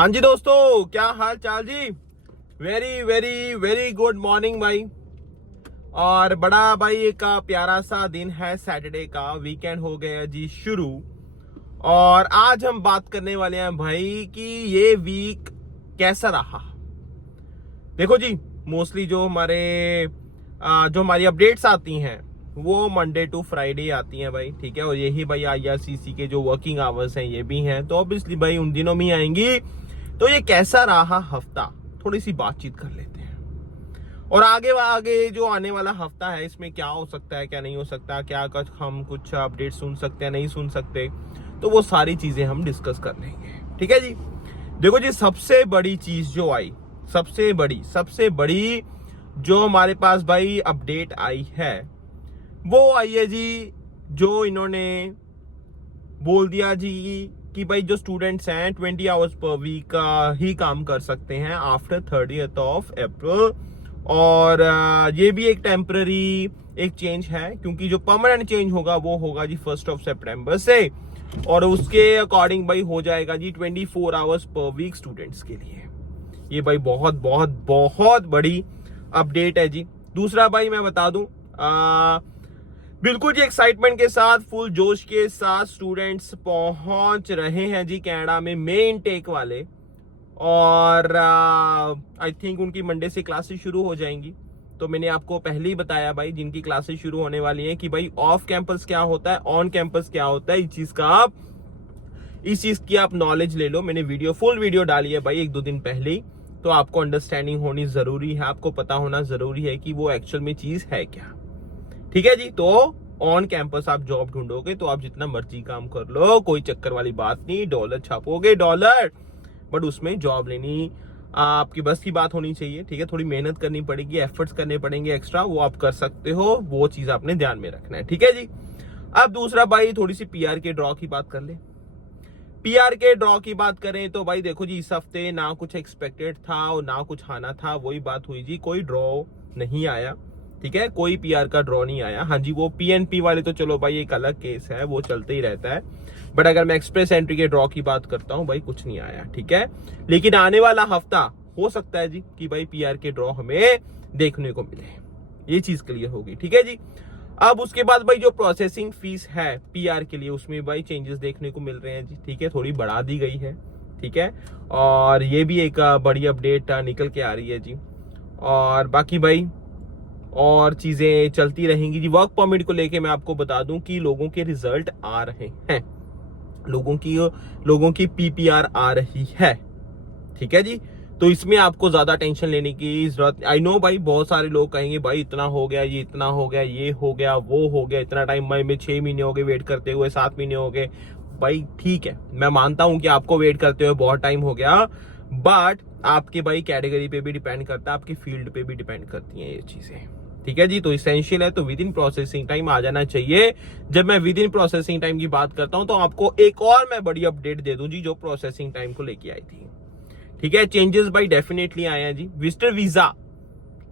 हाँ जी दोस्तों, क्या हाल चाल जी। Very very very good morning भाई। और बड़ा भाई एक प्यारा सा दिन है, सैटरडे का वीकेंड हो गया जी शुरू। और आज हम बात करने वाले हैं भाई कि ये वीक कैसा रहा। देखो जी, मोस्टली जो हमारी अपडेट्स आती हैं वो मंडे टू फ्राइडे आती हैं भाई, ठीक है। और यही भाई आईआरसीसी के जो वर्किंग आवर्स हैं ये भी हैं, तो ऑब्वियसली भाई उन दिनों में ही आएंगी। तो ये कैसा रहा हफ्ता, थोड़ी सी बातचीत कर लेते हैं। और आगे जो आने वाला हफ्ता है इसमें क्या हो सकता है, क्या नहीं हो सकता, क्या हम कुछ अपडेट सुन सकते हैं, नहीं सुन सकते, तो वो सारी चीजें हम डिस्कस कर लेंगे, ठीक है जी। देखो जी, सबसे बड़ी चीज जो आई, सबसे बड़ी जो हमारे पास भाई अपडेट आई है वो आई है जी, जो इन्होंने बोल दिया जी कि भाई जो स्टूडेंट्स हैं 20 आवर्स पर वीक ही काम कर सकते हैं आफ्टर 30th ऑफ अप्रैल। और ये भी एक टेम्पररी एक चेंज है, क्योंकि जो परमानेंट चेंज होगा वो होगा जी 1 सितंबर से। और उसके अकॉर्डिंग भाई हो जाएगा जी 24 आवर्स पर वीक स्टूडेंट्स के लिए। ये भाई बहुत बहुत बहुत बड़ी अपडेट है जी। दूसरा भाई मैं बता दूं, बिल्कुल जी एक्साइटमेंट के साथ, फुल जोश के साथ स्टूडेंट्स पहुंच रहे हैं जी कनाडा में मेन टेक वाले। और आई थिंक उनकी मंडे से क्लासेस शुरू हो जाएंगी। तो मैंने आपको पहले ही बताया भाई, जिनकी क्लासेस शुरू होने वाली हैं, कि भाई ऑफ कैंपस क्या होता है, ऑन कैंपस क्या होता है, इस चीज की आप नॉलेज ले लो। मैंने फुल वीडियो डाली है भाई 1-2 दिन पहले ही। तो आपको अंडरस्टैंडिंग होनी जरूरी है, आपको पता होना जरूरी है कि वो एक्चुअल में चीज है क्या, ठीक है जी। तो ऑन कैंपस आप जॉब ढूंढोगे तो आप जितना मर्जी काम कर लो, कोई चक्कर वाली बात नहीं। डॉलर छापोगे डॉलर, बट उसमें जॉब लेनी आपकी बस की बात होनी चाहिए, ठीक है। थोड़ी मेहनत करनी पड़ेगी, एफर्ट्स करने पड़ेंगे एक्स्ट्रा, वो आप कर सकते हो, वो चीज आपने ध्यान में रखना है, ठीक है जी। अब दूसरा भाई, थोड़ी सी पीआर के ड्रॉ की बात कर ले। पीआर के ड्रॉ की बात करें तो भाई देखो जी, इस हफ्ते ना कुछ एक्सपेक्टेड था और ना कुछ आना था, वही बात हुई जी। कोई ड्रॉ नहीं आया, ठीक है, कोई पीआर का ड्रॉ नहीं आया। हाँ जी, वो पीएनपी वाले तो चलो भाई एक अलग केस है, वो चलते ही रहता है। बट अगर मैं एक्सप्रेस एंट्री के ड्रॉ की बात करता हूँ भाई, कुछ नहीं आया, ठीक है। लेकिन आने वाला हफ्ता हो सकता है जी कि भाई पीआर के ड्रॉ हमें देखने को मिले, ये चीज क्लियर होगी, ठीक है जी। अब उसके बाद भाई जो प्रोसेसिंग फीस है पीआर के लिए, उसमें भाई चेंजेस देखने को मिल रहे हैं जी, ठीक है, थोड़ी बढ़ा दी गई है, ठीक है। और ये भी एक बड़ी अपडेट निकल के आ रही है जी। और बाकी भाई और चीजें चलती रहेंगी जी। वर्क परमिट को लेके मैं आपको बता दूं कि लोगों के रिजल्ट आ रहे हैं, लोगों की पीपीआर आ रही है, ठीक है जी। तो इसमें आपको ज्यादा टेंशन लेने की जरूरत, आई नो भाई बहुत सारे लोग कहेंगे भाई इतना हो गया, ये इतना हो गया, ये हो गया, वो हो गया, इतना टाइम में 6 महीने हो गए वेट करते हुए, 7 महीने हो गए। भाई ठीक है, मैं मानता हूं कि आपको वेट करते हुए बहुत टाइम हो गया, बट आपके भाई कैटेगरी पे भी डिपेंड करता है, आपकी फील्ड पे भी डिपेंड करती है ये चीजें, ठीक है जी। तो इसेंशियल है, तो विद इन प्रोसेसिंग टाइम आ जाना चाहिए। जब मैं विद इन प्रोसेसिंग टाइम की बात करता हूं तो आपको एक और मैं बड़ी अपडेट दे दूं जी, जो प्रोसेसिंग टाइम को लेके आई थी, ठीक है। चेंजेस भाई डेफिनेटली आए हैं जी। विजिटर वीजा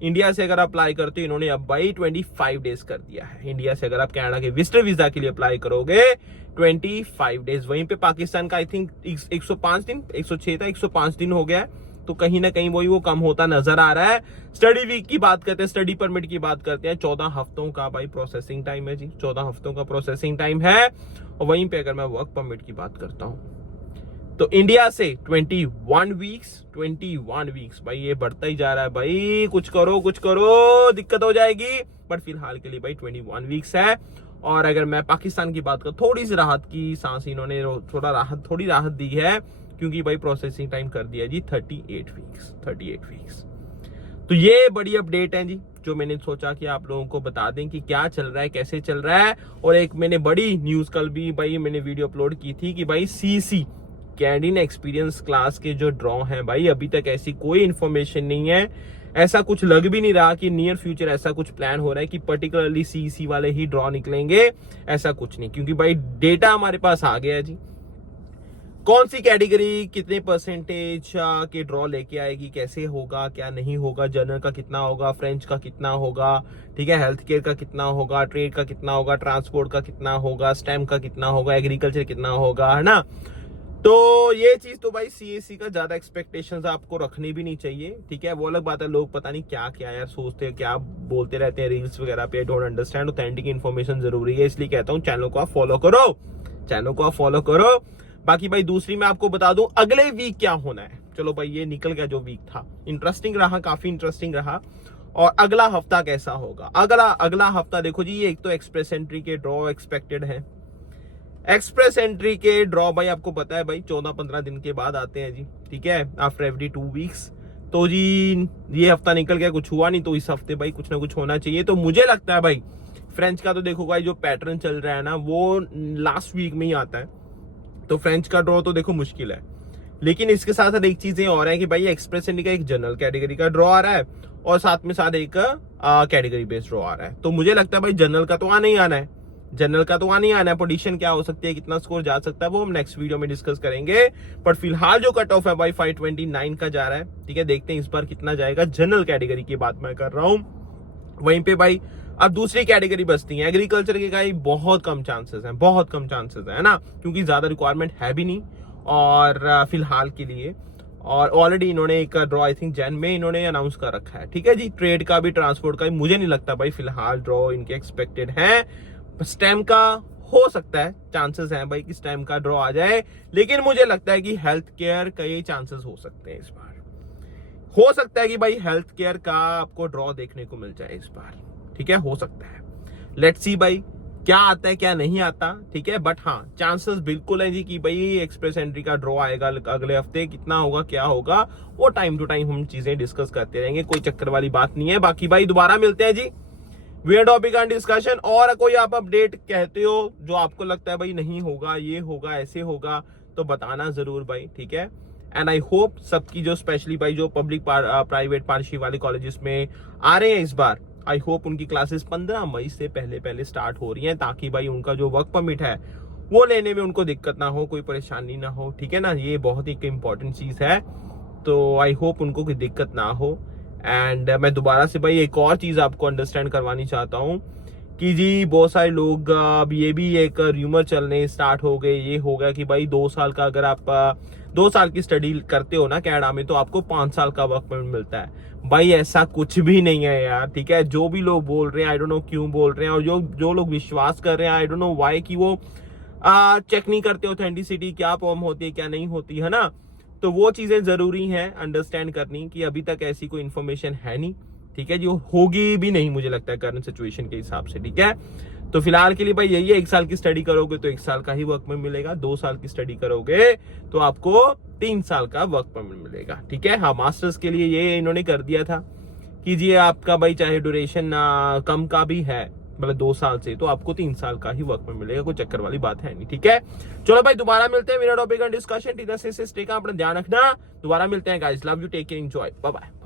इंडिया से अगर अप्लाई करते हो, इन्होंने अब भाई 25 डेज कर दिया है। इंडिया से अगर आप कनाडा के विजिटर वीजा के लिए अप्लाई करोगे 25 डेज, वहीं पे पाकिस्तान का आई थिंक 105 दिन, 106 था, 105 दिन हो गया है। तो कहीं ना कहीं वो कम होता नजर आ रहा है। स्टडी वीक की बात करते हैं, स्टडी परमिट की बात करते हैं, 14 हफ्तों का भाई प्रोसेसिंग टाइम है जी, 14 हफ्तों का प्रोसेसिंग टाइम है। और वहीं पे अगर मैं वर्क परमिट की बात करता हूँ तो इंडिया से 21 वीक्स भाई, ये बढ़ता ही जा रहा है भाई। कुछ करो दिक्कत हो जाएगी। बट फिलहाल के लिए भाई 21 वीक्स है। और अगर मैं पाकिस्तान की बात करूं, थोड़ी सी राहत की सांस इन्होंने थोड़ी राहत दी है, क्योंकि भाई प्रोसेसिंग टाइम कर दिया जी 38 वीक्स। तो ये बड़ी अपडेट है जी, जो मैंने सोचा कि आप लोगों को बता दें कि क्या चल रहा है, कैसे चल रहा है। और एक मैंने बड़ी न्यूज कल भी भाई मैंने वीडियो अपलोड की थी कि भाई सीसी कैनेडियन एक्सपीरियंस क्लास के जो ड्रॉ हैं भाई, अभी तक ऐसी कोई इंफॉर्मेशन नहीं है। ऐसा कुछ लग भी नहीं रहा कि नियर फ्यूचर ऐसा कुछ प्लान हो रहा है कि पर्टिकुलरली सीसी वाले ही ड्रॉ निकलेंगे, ऐसा कुछ नहीं। क्योंकि भाई डेटा हमारे पास आ गया जी, कौन सी कैटेगरी कितने परसेंटेज के ड्रॉ लेके आएगी, कैसे होगा, क्या नहीं होगा, जनरल का कितना होगा, फ्रेंच का कितना होगा, ठीक है, हेल्थ केयर का कितना होगा, ट्रेड का कितना होगा, ट्रांसपोर्ट का कितना होगा, स्टेम का कितना होगा, एग्रीकल्चर कितना होगा, है ना। तो ये चीज तो भाई सीएससी का ज्यादा एक्सपेक्टेशंस आपको रखनी भी नहीं चाहिए, ठीक है। वो अलग बात है, लोग पता नहीं क्या क्या यार सोचते हैं, क्या बोलते रहते हैं रील्स वगैरह पे, डोंट अंडरस्टैंड। ऑथेंटिक इन्फॉर्मेशन जरूरी है, इसलिए कहता हूँ चैनल को आप फॉलो करो, चैनल को आप फॉलो करो। बाकी भाई दूसरी मैं आपको बता दूं अगले वीक क्या होना है। चलो भाई ये निकल गया जो वीक था, इंटरेस्टिंग रहा, काफी इंटरेस्टिंग रहा। और अगला हफ्ता कैसा होगा, अगला हफ्ता देखो जी, ये एक तो एक्सप्रेस एंट्री के ड्रॉ एक्सपेक्टेड है। एक्सप्रेस एंट्री के ड्रॉ भाई आपको पता है भाई 14-15 दिन के बाद आते हैं जी, ठीक है, आफ्टर एवरी 2 वीक्स। तो जी ये हफ्ता निकल गया, कुछ हुआ नहीं, तो इस हफ्ते भाई कुछ ना कुछ होना चाहिए। तो मुझे लगता है भाई फ्रेंच का तो देखो भाई जो पैटर्न चल रहा है ना वो लास्ट वीक में ही आता है, तो फ्रेंच का ड्रॉ तो देखो मुश्किल है। लेकिन इसके साथ साथ एक चीज और है कि भाई एक्सप्रेस एंट्री का एक जनरल कैटेगरी का ड्रॉ आ रहा है और साथ में साथ एक कैटेगरी बेस्ड ड्रॉ आ रहा है। तो मुझे लगता है भाई जनरल का तो आना ही आना है, जनरल का तो आना ही आना है। पोजीशन क्या हो सकती है, कितना स्कोर जा सकता है, वो हम नेक्स्ट वीडियो में डिस्कस करेंगे। पर फिलहाल जो कट ऑफ है भाई 529 का जा रहा है, ठीक है। देखते हैं इस बार कितना जाएगा, जनरल कैटेगरी की बात मैं कर रहा हूं। वहीं पे भाई अब दूसरी कैटेगरी बचती है एग्रीकल्चर के, का बहुत कम चांसेस हैं, बहुत कम चांसेस है ना, क्योंकि ज्यादा रिक्वायरमेंट है भी नहीं और फिलहाल के लिए। और ऑलरेडी इन्होंने एक ड्रॉ आई थिंक जैन में इन्होंने अनाउंस कर रखा है, ठीक है जी। ट्रेड का भी, ट्रांसपोर्ट का भी मुझे नहीं लगता भाई फिलहाल ड्रॉ इनके एक्सपेक्टेड है। स्टेम का हो सकता है, चांसेस हैं भाई कि स्टेम का ड्रॉ आ जाए, लेकिन मुझे लगता है कि हेल्थ केयर का ये चांसेस हो सकते हैं इस बार। हो सकता है कि भाई हेल्थ केयर का आपको ड्रॉ देखने को मिल जाए इस बार, ठीक है, हो सकता है। लेट्स सी भाई क्या आता है क्या नहीं आता, ठीक है। बट हाँ चांसेस बिल्कुल है जी कि भाई एक्सप्रेस एंट्री का ड्रॉ आएगा अगले हफ्ते। कितना होगा क्या होगा वो टाइम टू टाइम हम चीजें डिस्कस करते रहेंगे, कोई चक्कर वाली बात नहीं है। बाकी भाई दोबारा मिलते हैं जी वीडियो टॉपिक एंड डिस्कशन। और कोई आप अपडेट कहते हो जो आपको लगता है भाई नहीं होगा, ये होगा, ऐसे होगा, तो बताना जरूर भाई, ठीक है। एंड आई होप सबकी जो स्पेशली भाई जो पब्लिक प्राइवेट पार्टनरशिप वाले कॉलेजेस में आ रहे हैं इस बार, आई होप उनकी क्लासेस 15 मई से पहले स्टार्ट हो रही हैं, ताकि भाई उनका जो वर्क परमिट है वो लेने में उनको दिक्कत ना हो, कोई परेशानी ना हो, ठीक है ना। ये बहुत ही इंपॉर्टेंट चीज है, तो आई होप उनको कोई दिक्कत ना हो। एंड मैं दोबारा से भाई एक और चीज आपको अंडरस्टैंड करवानी चाहता हूँ कि जी बहुत सारे लोग अब ये भी एक र्यूमर चलने स्टार्ट हो गए, ये हो गया कि भाई 2 साल का, अगर आप 2 साल की स्टडी करते हो ना कनाडा में, तो आपको 5 साल का वर्क परमिट मिलता है। भाई ऐसा कुछ भी नहीं है यार, ठीक है। जो भी लोग बोल रहे हैं, आई डोंट नो क्यों बोल रहे हैं, और जो लोग विश्वास कर रहे हैं, आई डोंट नो व्हाई, कि वो चेक नहीं करते ऑथेंटिसिटी, क्या फॉर्म होती है क्या नहीं होती है ना। तो वो चीजें जरूरी हैं अंडरस्टैंड करनी, कि अभी तक ऐसी कोई इन्फॉर्मेशन है नहीं, ठीक है, जो होगी भी नहीं मुझे लगता है करंट सिचुएशन के हिसाब से, ठीक है। तो फिलहाल के लिए भाई यही है, 1 साल की स्टडी करोगे तो 1 साल का ही वर्क परमिट मिलेगा, 2 साल की स्टडी करोगे तो आपको 3 साल का वर्क परमिट मिलेगा, ठीक है। हाँ मास्टर्स के लिए ये इन्होंने कर दिया था कि जी आपका भाई चाहे ड्यूरेशन कम का भी है, मतलब 2 साल से, तो आपको 3 साल का ही वर्क परमिट मिलेगा, कोई चक्कर वाली बात है नहीं, ठीक है। चलो भाई दोबारा मिलते हैं मेरा टॉपिक का डिस्कशन, ठीक है। स्टे का अपना ध्यान रखना, दोबारा मिलते हैं guys, love you, take care, enjoy, bye bye.